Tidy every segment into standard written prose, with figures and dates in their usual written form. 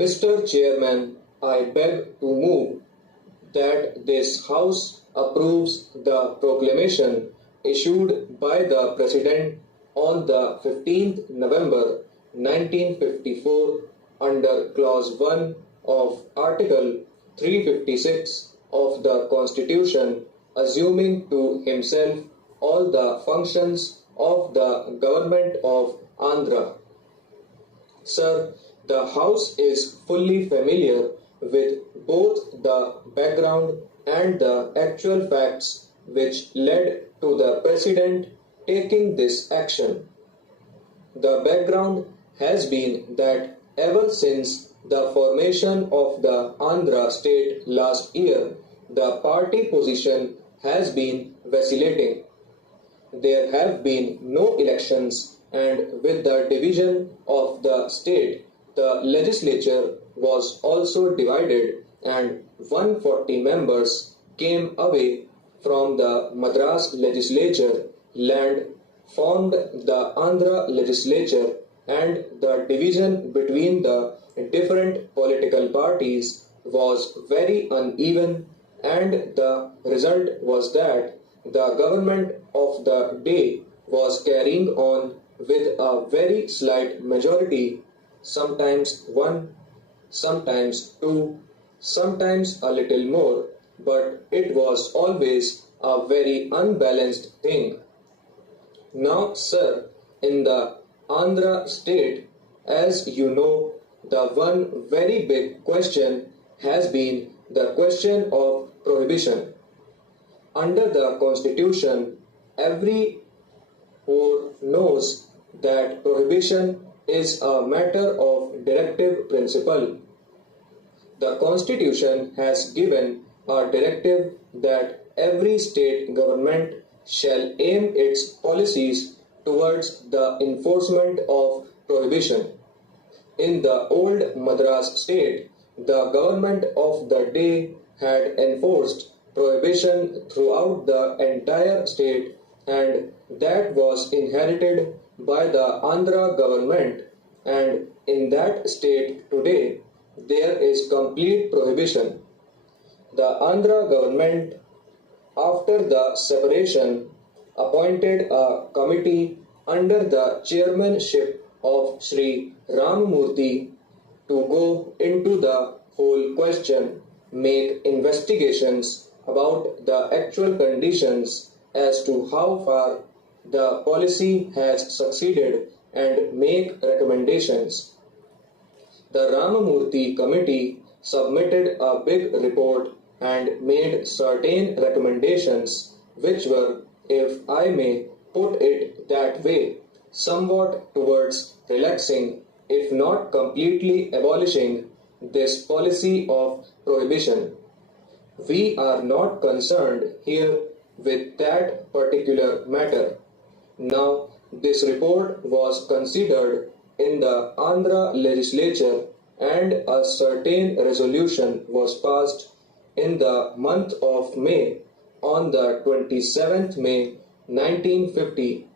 Mr. Chairman, I beg to move that this House approves the proclamation issued by the President on the 15th November 1954 under Clause 1 of Article 356 of the Constitution, assuming to himself all the functions of the Government of Andhra. Sir, the House is fully familiar with both the background and the actual facts which led to the President taking this action. The background has been that ever since the formation of the Andhra state last year, the party position has been vacillating. There have been no elections, and with the division of the state, the legislature was also divided, and 140 members came away from the Madras legislature land, formed the Andhra legislature, and the division between the different political parties was very uneven, and the result was that the government of the day was carrying on with a very slight majority, sometimes one, sometimes two, sometimes a little more, but it was always a very unbalanced thing. Now, sir, in the Andhra state, as you know, the one very big question has been the question of prohibition. Under the Constitution, every one knows that prohibition is a matter of directive principle. The Constitution has given a directive that every state government shall aim its policies towards the enforcement of prohibition. In the old Madras state, the government of the day had enforced prohibition throughout the entire state, and that was inherited by the Andhra government, and in that state today there is complete prohibition. The Andhra government, after the separation, appointed a committee under the chairmanship of Sri Ramamurthy to go into the whole question, make investigations about the actual conditions as to how far the policy has succeeded and make recommendations. The Ramamurthy committee submitted a big report and made certain recommendations which were, if I may put it that way, somewhat towards relaxing, if not completely abolishing, this policy of prohibition. We are not concerned here with that particular matter. Now, this report was considered in the Andhra legislature, and a certain resolution was passed in the month of May, on the 27th May 1950.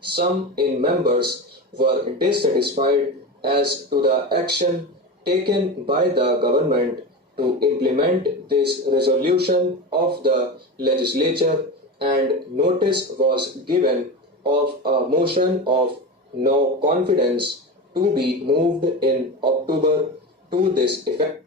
Some in members were dissatisfied as to the action taken by the government to implement this resolution of the legislature, and notice was given of a motion of no confidence to be moved in October to this effect.